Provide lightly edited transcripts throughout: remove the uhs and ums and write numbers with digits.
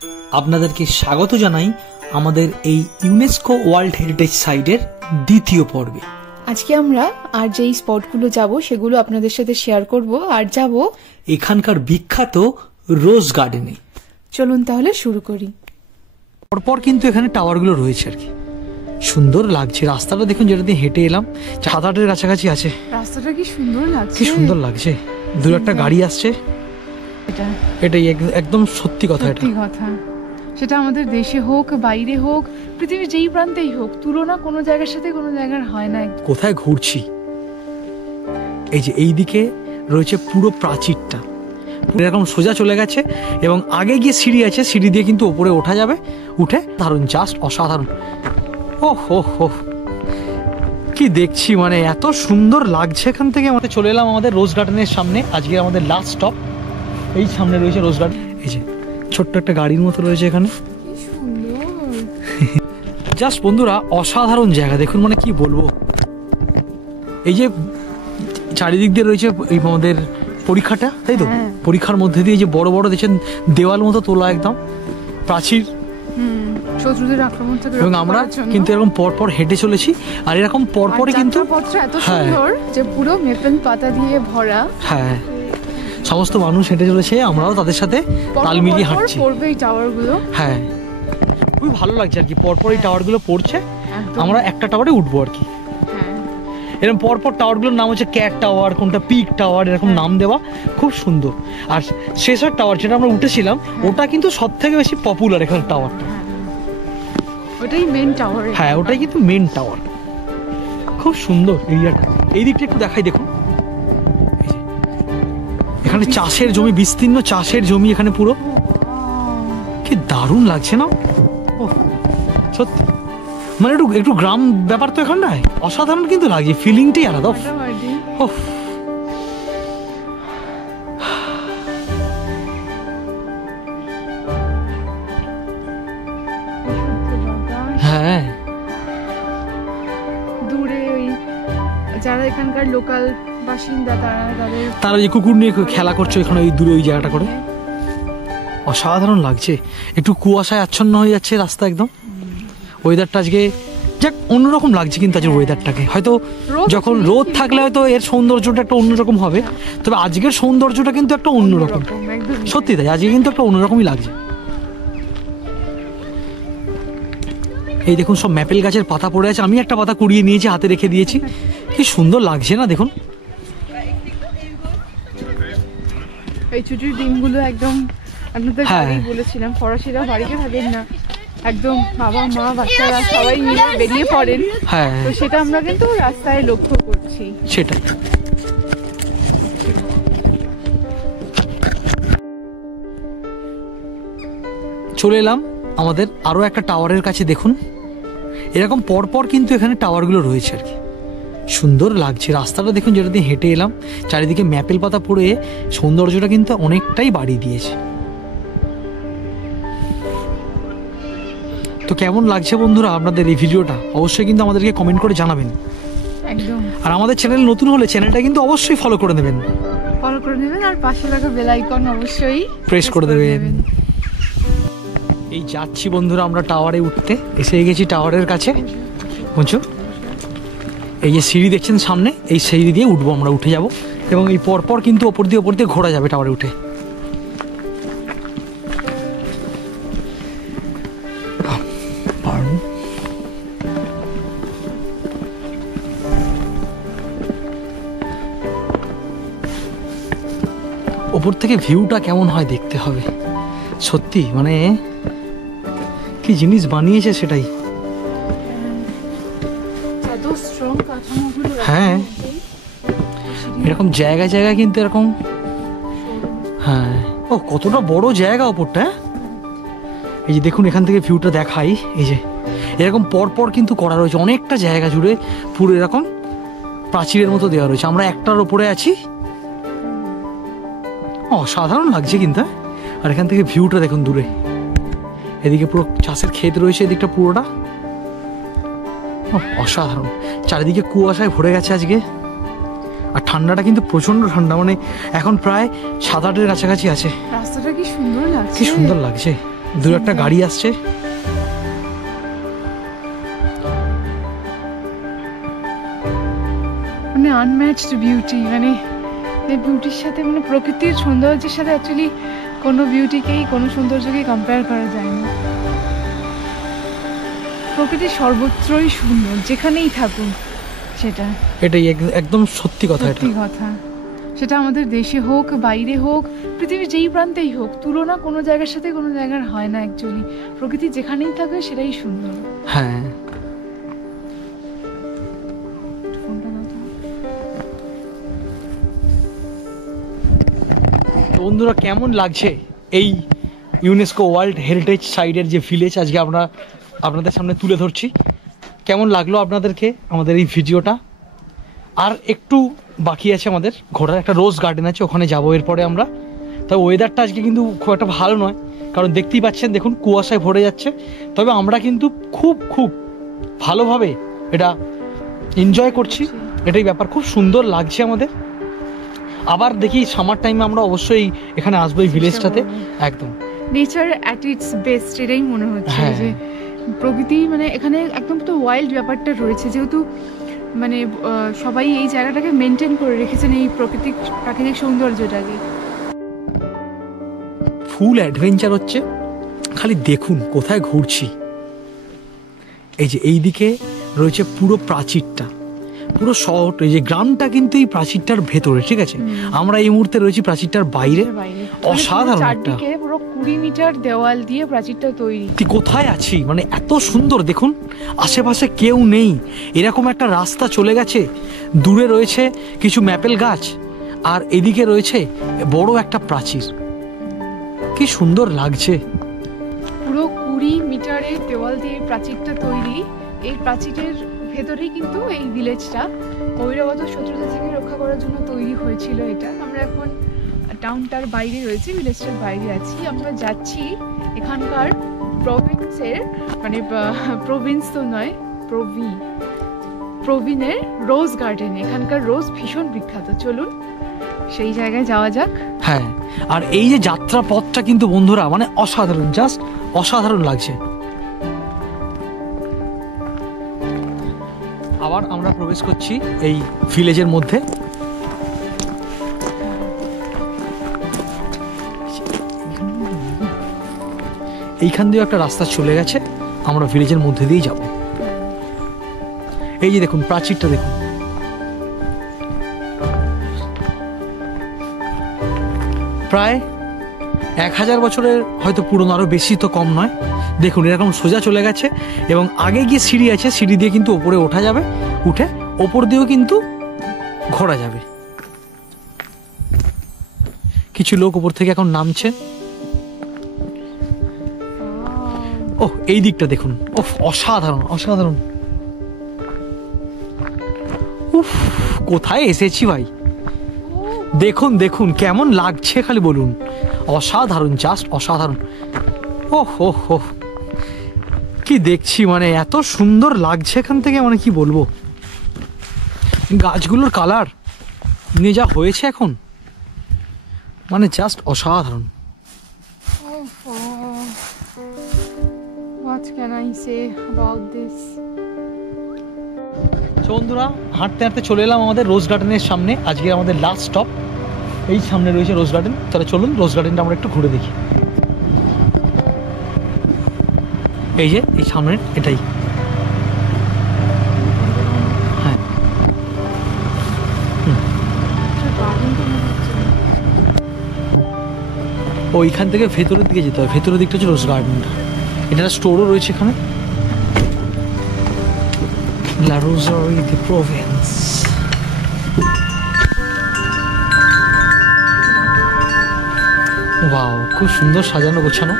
আপনাদেরকে স্বাগত জানাই আমাদের এই ইউনেস্কো ওয়ার্ল্ড হেরিটেজ সাইটের দ্বিতীয় পর্বে। আজকে আমরা আর যেই স্পটগুলো যাব সেগুলো আপনাদের সাথে শেয়ার করব আর যাব এখানকার বিখ্যাত রোজ গার্ডেনে। চলুন তাহলে শুরু করি। পরপর কিন্তু এখানে টাওয়ারগুলো রয়েছে আর কি, সুন্দর লাগছে। রাস্তাটা দেখুন, যেটা দিয়ে হেঁটে এলাম 7-8-এর কাছাকাছি আছে। রাস্তাটা কি সুন্দর লাগছে, কি সুন্দর লাগছে। দু একটা গাড়ি আসছে, এটাই একদম সত্যি কথা। এটা কথা, সেটা আমাদের দেশে হোক বাইরে হোক পৃথিবীর যেই প্রান্তেই হোক, তুলনা কোনো জায়গার সাথে কোনো জায়গার হয় না। কোথায় ঘুরছি, এই যে এইদিকে রয়েছে পুরো প্রাচীরটা, এরকম সোজা চলে গেছে এবং আগে গিয়ে সিঁড়ি আছে, সিঁড়ি দিয়ে কিন্তু ওপরে ওঠা যাবে। উঠে দারুণ, জাস্ট অসাধারণ। ও হো হো, কি দেখছি, মানে এত সুন্দর লাগছে। এখান থেকে আমাদের চলে এলাম আমাদের রোজ গার্ডেনের সামনে। আজকে আমাদের লাস্ট স্টপ এই সামনে রয়েছে রোজ গার্ডেন। এই যে ছোট্ট একটা গাড়ির মতো রয়েছে এখানে, জাস্ট বন্ধুরা অসাধারণ জায়গা। দেখুন, মানে কি বলবো, এই যে চারিদিক দিয়ে রয়েছে এই আমাদের পরীক্ষাটা, তাই তো? পরীক্ষার মধ্যে দিয়ে যে বড় বড় দেখছেন দেওয়াল মতো তোলা, একদম প্রাচীর, শত্রুদের আক্রমণ থেকে। এবং আমরা কিন্তু এরকম পরপর হেঁটে চলেছি, আর এরকম পরপরই কিন্তু এত সুন্দর যে পুরো মেপেল পাতা দিয়ে ভরা। হ্যাঁ, সমস্ত মানুষ হেঁটে চলেছে, আমরাও তাদের সাথে তাল মিলিয়ে হাঁটছি। পড়বে এই টাওয়ারগুলো। হ্যাঁ, খুবই ভালো লাগছে আর কি, পরপর এই টাওয়ারগুলো পড়ছে। আমরা একটা টাওয়ারে উঠবো আর কি। এরকম পরপর টাওয়ারগুলোর নাম হচ্ছে ক্যাট টাওয়ার, কোনটা পিক টাওয়ার, এরকম নাম দেওয়া, খুব সুন্দর। আর শেষের টাওয়ার যেটা আমরা উঠেছিলাম, ওটা কিন্তু সব থেকে বেশি পপুলার এখানে টাওয়ারটা। ওটাই মেন টাওয়ার। হ্যাঁ, ওটাই কিন্তু মেন টাওয়ার। খুব সুন্দর এরিয়াটা। এই দিকটা একটু দেখাই, দেখুন এখানে চাষের জমি, বিস্তীর্ণ চাষের জমি এখানে পুরো। কি দারুণ লাগছে না? ও সত্যি, মানে একটু গ্রাম ব্যাপার তো এখানটায়, অসাধারণ কিন্তু লাগছে, ফিলিংটাই আলাদা। হ্যাঁ, দূরে ওই যারা এখানকার লোকাল বাসিন্দা, তারা যে কুকুর নিয়ে খেলা করছে এখানে ওই দূরে ওই জায়গাটা করে, অসাধারণ লাগছে। একটু কুয়াশায় আচ্ছন্ন হয়ে যাচ্ছে রাস্তা একদম। ওয়েদারটা আজকে যাক অন্যরকম লাগছে, কিন্তু আজকের ওয়েদারটাকে হয়তো যখন রোদ থাকলে হয়তো এর সৌন্দর্যটা একটা অন্যরকম হবে, তবে আজকের সৌন্দর্যটা কিন্তু একটা অন্যরকম। সত্যি তাই, আজকে কিন্তু একটা অন্যরকমই লাগছে। এই দেখুন, সব ম্যাপেল গাছের পাতা পড়ে আছে, আমি একটা পাতা কুড়িয়ে নিয়েছি, হাতে রেখে দিয়েছি। কি সুন্দর লাগছে না দেখুন। এই ছুটির দিনগুলো একদম আপনাদের বলেছিলাম, ফরাসিরা বাড়িতে থাকেন না, একদম বাবা মা বাচ্চারা সবাই মিলে বেরিয়ে পড়েন। হ্যাঁ, তো সেটা আমরা কিন্তু রাস্তায় লক্ষ্য করছি। সেটাই। চলে এলাম আমাদের আরো একটা টাওয়ারের কাছে। দেখুন এরকম পরপর কিন্তু এখানে টাওয়ারগুলো রয়েছে আর কি, সুন্দর লাগছে। রাস্তাটা দেখুন, যেটা দিয়ে হেঁটে এলাম, চারিদিকে ম্যাপেল পাতা পড়ে সৌন্দর্যটা কিন্তু অনেকটাই বাড়িয়ে দিয়েছে। তো কেমন লাগছে বন্ধুরা আপনাদের এই ভিডিওটা, অবশ্যই কিন্তু আমাদেরকে কমেন্ট করে জানাবেন। একদম। আর আমাদের চ্যানেল নতুন হলে চ্যানেলটা কিন্তু অবশ্যই ফলো করে নেবেন, আর পাশে থাকা বেল আইকন অবশ্যই প্রেস করে দেবেন। এই যাচ্ছি বন্ধুরা আমরা টাওয়ারে উঠতে, এসে গেছি টাওয়ারের কাছে। বুঝছো, এই যে সিঁড়ি দেখছেন সামনে, এই সিঁড়ি দিয়ে উঠবো আমরা, উঠে যাব এবং এই পরপর কিন্তু ওপর দিয়ে ঘোরা যাবে টাওয়ারে উঠে। ওপর থেকে ভিউটা কেমন হয় দেখতে হবে। সত্যি মানে কি জিনিস বানিয়েছে সেটাই। হ্যাঁ, এরকম জায়গায় জায়গায় কিন্তু এরকম। হ্যাঁ, ও কতটা বড় জায়গা ওপরটা। এই যে দেখুন, এখান থেকে ভিউটা দেখাই, এই যে এরকম পরপর কিন্তু করা রয়েছে অনেকটা জায়গা জুড়ে, পুরো এরকম প্রাচীরের মতো দেওয়া রয়েছে। আমরা একটার ওপরে আছি, অসাধারণ লাগছে কিন্তু। আর এখান থেকে ভিউটা দেখুন দূরে, এদিকে পুরো চাষের ক্ষেত রয়েছে, এদিকটা পুরোটা অসাধারণ। চারিদিকে কুয়াশায় ভরে গেছে আজকে, আর ঠান্ডাটা কিন্তু প্রচন্ড ঠান্ডা, মানে এখন প্রায় 7-8-এর কাছাকাছি আছে। রাস্তাটা কি সুন্দর লাগছে, কি সুন্দর লাগছে। দু একটা গাড়ি আসছে। মানে আনম্যাচড বিউটি, মানে এই বিউটির সাথে মানে প্রকৃতির সৌন্দর্যের সাথে অ্যাকচুয়ালি কোনো বিউটিকেই কোনো সৌন্দর্যকেই কম্পেয়ার করা যায় না। প্রকৃতি সর্বত্রই সুন্দর, যেখানেই থাকুন সেটা। এটাই একদম সত্যি কথা, এটা সত্যি কথা। সেটা আমাদের দেশে হোক, বাইরে হোক, পৃথিবীর যেই প্রান্তেই হোক, তুলনা কোনো জায়গার সাথে কোনো জায়গার হয় না অ্যাকচুয়ালি। প্রকৃতি যেখানেই থাকে সেটাই সুন্দর। হ্যাঁ। তো বন্ধুরা, কেমন লাগছে এই ইউনেস্কো ওয়ার্ল্ড হেরিটেজ সাইটের যে ভিলেজ আজকে আমরা আপনাদের সামনে তুলে ধরছি? কেমন লাগলো আপনাদেরকে আমাদের এই ভিডিওটা? আর একটু বাকি আছে আমাদের ঘোরার, একটা রোজ গার্ডেন আছে, ওখানে যাবো এরপরে আমরা। তবে ওয়েদারটা আজকে কিন্তু খুব একটা ভালো নয়, কারণ দেখতেই পাচ্ছেন, দেখুন কুয়াশায় ভরে যাচ্ছে। তবে আমরা কিন্তু খুব খুব ভালোভাবে এটা এনজয় করছি, এটাই ব্যাপার। খুব সুন্দর লাগছে আমাদের। আবার দেখি সামার টাইমে আমরা অবশ্যই এখানে আসবো এই ভিলেজটাতে। একদম নেচার অ্যাট ইটস বেস্ট, এটাই মনে হচ্ছে যে প্রকৃতি মানে এখানে একদম তো ওয়াইল্ড ব্যাপারটা রয়েছে, যেহেতু মানে সবাই এই জায়গাটাকে মেনটেন করে রেখেছেন, এই প্রাকৃতিক সৌন্দর্যটাকে। ফুল অ্যাডভেঞ্চার হচ্ছে। খালি দেখুন কোথায় ঘুরছি। এই যে এই দিকে রয়েছে পুরো প্রাচীরটা, পুরো শহর, এই যে গ্রামটা কিন্তু এই প্রাচীরটার ভেতরে, ঠিক আছে? আমরা এই মুহূর্তে রয়েছি প্রাচীরটার বাইরে। অসাধারণ একটা, পুরো 20 মিটার দেওয়াল দিয়ে প্রাচীরটা তৈরি। কোথায় আছি মানে এত সুন্দর। দেখুন আশেপাশে কেউ নেই, এরকম একটা রাস্তা চলে গেছে। দূরে রয়েছে কিছু ম্যাপেল গাছ, আর এদিকে রয়েছে বড় একটা প্রাচীর। কি সুন্দর লাগছে। পুরো 20 মিটারের দেওয়াল দিয়ে প্রাচীরটা তৈরি। এই প্রাচীরের ভেতরেই কিন্তু এই ভিলেজটা বহিরাগত শত্রুতা থেকে রক্ষা করার জন্য তৈরি হয়েছিল এটা। আমরা এখন টাউনটার বাইরে রয়েছি, ভিলেজটার বাইরে আছি। আমরা যাচ্ছি এখানকার প্রভিন্সের, মানে প্রভিন্স তো নয়, প্রভিনের রোজ গার্ডেনে। এখানকার রোজ ভীষণ বিখ্যাত, চলুন সেই জায়গায় যাওয়া যাক। হ্যাঁ, আর এই যে যাত্রা পথটা কিন্তু বন্ধুরা মানে অসাধারণ, জাস্ট অসাধারণ লাগছে। আবার আমরা প্রবেশ করছি এই ভিলেজের মধ্যে। এইখান দিয়ে একটা রাস্তা চলে গেছে, আমরা ভিলেজের মধ্যে দিয়েই যাব। এই যে দেখুন প্রাচীরটা দেখুন, প্রায় 1000 বছরের হয়তো পুরনো, আরো বেশি তো কম নয়। দেখুন এরকম সোজা চলে গেছে, এবং আগে গিয়ে সিঁড়ি আছে, সিঁড়ি দিয়ে কিন্তু ওপরে ওঠা যাবে, উঠে ওপর দিয়েও কিন্তু ঘোরা যাবে। কিছু লোক ওপর থেকে এখন নামছে। ওহ, এই দিকটা দেখুন, ওহ অসাধারণ অসাধারণ। উফ, কোথায় এসেছি ভাই। দেখুন দেখুন কেমন লাগছে, খালি বলুন। অসাধারণ, জাস্ট অসাধারণ। ওহ হো হো, কি দেখছি, মানে এত সুন্দর লাগছে এখান থেকে, মানে কি বলবো। গাছগুলোর কালার নিয়ে যা হয়েছে এখন, মানে জাস্ট অসাধারণ। What can I say about this? বন্ধুরা, হাঁটতে হাঁটতে চলে এলাম আমাদের রোজ গার্ডেনের সামনে। আজকে আমাদের লাস্ট স্টপ এই সামনে রয়েছে রোজ গার্ডেন। তাহলে চলুন রোজ গার্ডেনটা আমরা একটু ঘুরে দেখি। এই যে এই সামনের এটাই, হ্যাঁ। ওইখান থেকে ভেতরের দিকে যেতে হবে, ভেতরের দিকটা হচ্ছে রোজ গার্ডেনটা। এটা স্টোরও রয়েছে এখানে, La Rosary de Provence। Wow, খুব সুন্দর সাজানো গোছানো।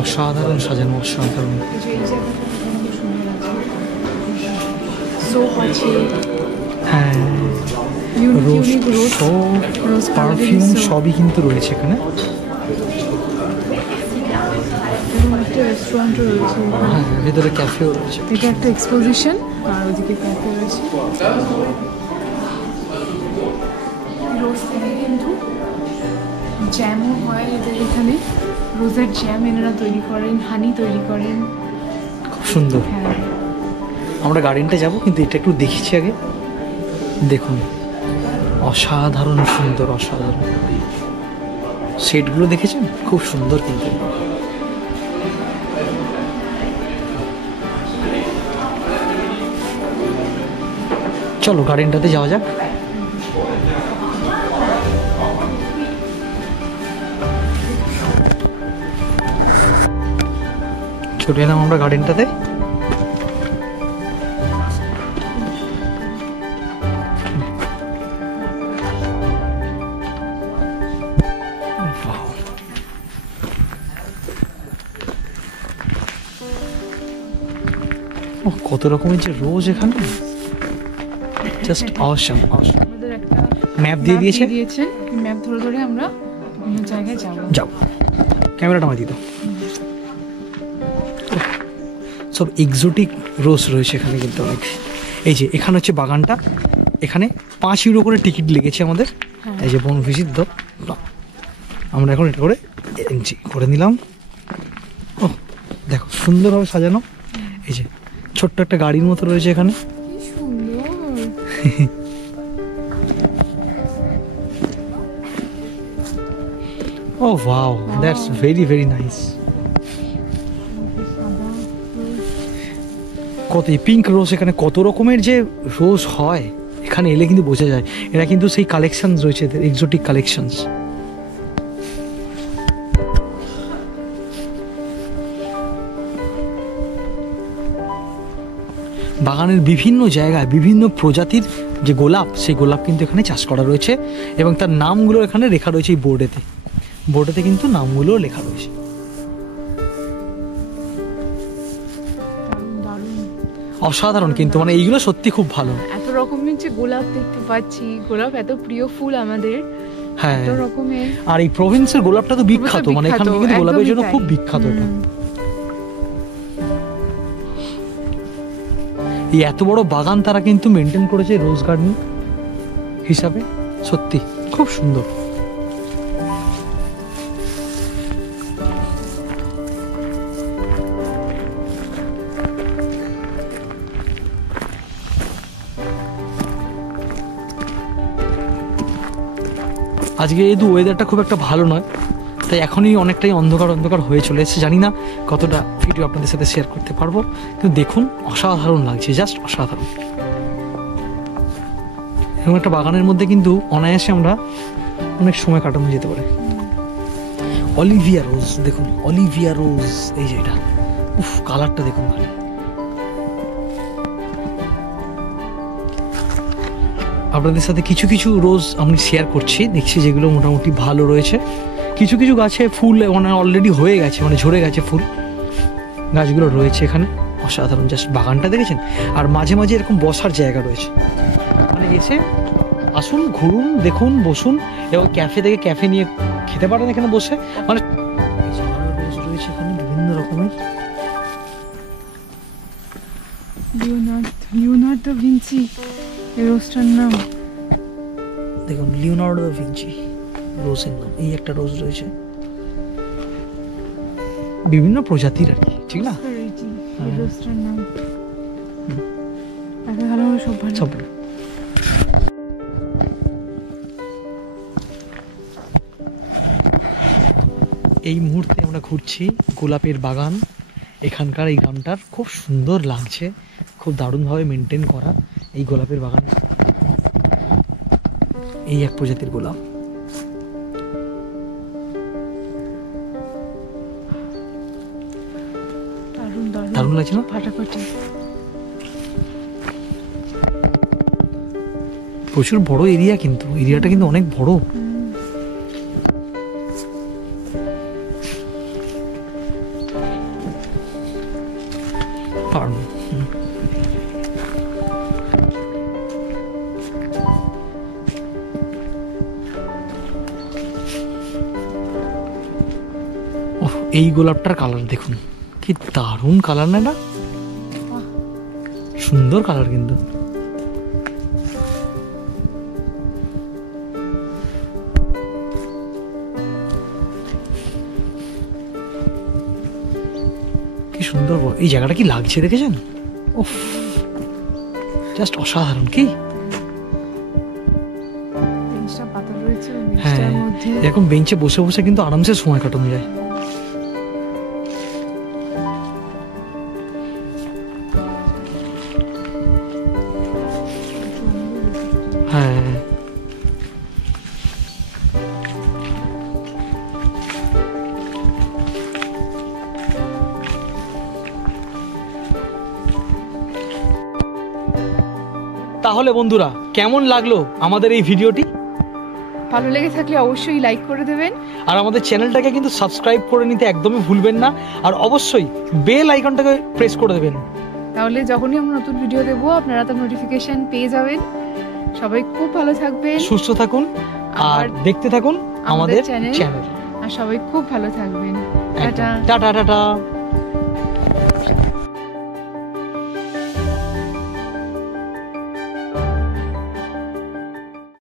অসাধারণ সাজানো, অসাধারণ। হ্যাঁ, রোজ পারফিউম সবই কিন্তু রয়েছে এখানে। এবং একটা রেস্টুরেন্টও রয়েছে। হ্যাঁ, ভেতরে ক্যাফেও রয়েছে। এটা একটা এক্সপোজিশন আর ওদিকে ক্যাফে রয়েছে। রোজ থেকে কিন্তু জ্যামও হয় এদের এখানে, রোজের জ্যাম এনারা তৈরি করেন, হানি তৈরি করেন। খুব সুন্দর। হ্যাঁ, আমরা গার্ডেনটা যাব, কিন্তু এটা একটু দেখেছি আগে। দেখুন, অসাধারণ সুন্দর, অসাধারণ সেটগুলো দেখেছেন, খুব সুন্দর কিন্তু। চলো গার্ডেনটাতে যাওয়া যাক। চলে এলাম আমরা গার্ডেনটাতে। কত রকমের যে রোজ এখানে, জাস্ট অসাম। আমাদের একটা ম্যাপ দিয়ে দিয়েছে। দিয়েছেন, ম্যাপ ধরে ধরে আমরা বিভিন্ন জায়গায় যাব। যাও, ক্যামেরাটা আমার দিত। সব এক্সোটিক রোজ রয়েছে এখানে কিন্তু অনেক। এই যে এখানে হচ্ছে বাগানটা, এখানে 5 ইউরো করে টিকিট লেগেছে আমাদের। এই যে বন ভিজিট তো, আমরা এখন এটা করে এন্ট্রি করে নিলাম। ও দেখো, সুন্দরভাবে সাজানো। এই যে ছোট্ট একটা গাড়ির মতো রয়েছে এখানে। কি সুন্দর। ও wow, that's very very nice. কত পিঙ্ক রোজ, এখানে কত রকমের যে রোজ হয় এখানে এলে কিন্তু বোঝা যায়। এরা কিন্তু সেই কালেকশন রয়েছে, এক্সোটিক কালেকশনস। বাগানের বিভিন্ন জায়গায় বিভিন্ন প্রজাতির যে গোলাপ, সেই গোলাপ কিন্তু এখানে চাষ করা রয়েছে এবং তার নামগুলো এখানে লেখা রয়েছে এই বোর্ডেতে কিন্তু নামগুলো লেখা রয়েছে। অসাধারণ কিন্তু, মানে এইগুলো সত্যি খুব ভালো। এত রকমের যে গোলাপ দেখতে পাচ্ছি, গোলাপ এত প্রিয় ফুল আমাদের। হ্যাঁ, এত রকমের। আর এই প্রভিন্সের গোলাপটা তো বিখ্যাত, মানে এখানে কিন্তু গোলাপের জন্য খুব বিখ্যাত এটা। এই এত বড় বাগান তারা কিন্তু মেনটেন করেছে রোজ গার্ডেন হিসাবে, সত্যি খুব সুন্দর। আজকে যেহেতু ওয়েদারটা খুব একটা ভালো নয়, তাই এখনই অনেকটাই অন্ধকার অন্ধকার হয়ে চলে এসেছে। জানি না কতটা ভিডিও আপনাদের সাথে শেয়ার করতে পারবো, কিন্তু দেখুন অসাধারণ লাগছে, জাস্ট অসাধারণ। এরকম একটা বাগানের মধ্যে কিন্তু অনায়াসে আমরা অনেক সময় কাটানো যেতে পারে। অলিভিয়া রোজ দেখুন, অলিভিয়া রোজ, এই যে এটা, উফ কালারটা দেখুন ভালো। আপনাদের সাথে কিছু কিছু রোজ আমি শেয়ার করছি, দেখছি যেগুলো মোটামুটি ভালো রয়েছে। কিছু কিছু গাছে ফুল মানে অলরেডি হয়ে গেছে, মানে ঝরে গেছে ফুল, গাছগুলো রয়েছে এখানে। অসাধারণ, জাস্ট বাগানটা দেখেছেন। আর মাঝে মাঝে এরকম বসার জায়গা রয়েছে, মানে এসে আসুন, ঘুরুন, দেখুন, বসুন, এবং ক্যাফে থেকে ক্যাফে নিয়ে খেতে পারেন এখানে বসে। মানে রোজ রয়েছে এখানে বিভিন্ন রকমের। লিওনার্দো ভিঞ্চি এই রোজটার নাম। দেখুন, লিওনার্দো দা ভিঞ্চি রোজের নাম। এই একটা রোজ রয়েছে, বিভিন্ন প্রজাতির আর কি, ঠিক না? এই রোজটার নাম এত ভালো, সব ভালো, সব। এই মুহূর্তে আমরা ঘুরছি গোলাপের বাগান। এখানকার এই গ্রামটার খুব সুন্দর লাগছে, খুব দারুণভাবে মেনটেন করা এই গোলাপের বাগান। এই এক প্রজাতির গোলাপ, দারুণ লাগছে না? ফাটাফাটি। প্রচুর বড় এরিয়া, কিন্তু এরিয়াটা কিন্তু অনেক বড়। এই গোলাপটার কালার দেখুন, কি দারুণ কালার না এটা, সুন্দর কালার কিন্তু। কি সুন্দর, এই জায়গাটা কি লাগছে দেখেছেন? উফ, জাস্ট অসাধারণ। কি বেঞ্চটা পাতা রয়েছে, হ্যাঁ, বেঞ্চটার মধ্যে এরকম বেঞ্চে বসে বসে কিন্তু আরামসে সময় কাটানো যায়। হ্যাঁ, তাহলে বন্ধুরা কেমন লাগলো আমাদের এই ভিডিওটি? ভালো লেগে থাকলে অবশ্যই লাইক করে দেবেন, আর আমাদের চ্যানেলটাকে কিন্তু সাবস্ক্রাইব করে নিতে একদমই ভুলবেন না, আর অবশ্যই বেল আইকনটাকে প্রেস করে দেবেন। তাহলে যখনই আমরা নতুন ভিডিও দেবো আপনারা তার নোটিফিকেশন পেয়ে যাবেন। সবাই খুব ভালো থাকবেন, সুস্থ থাকুন আর দেখতে থাকুন আমাদের চ্যানেল। আর সবাই খুব ভালো থাকবেন। টাটা। Tata tata.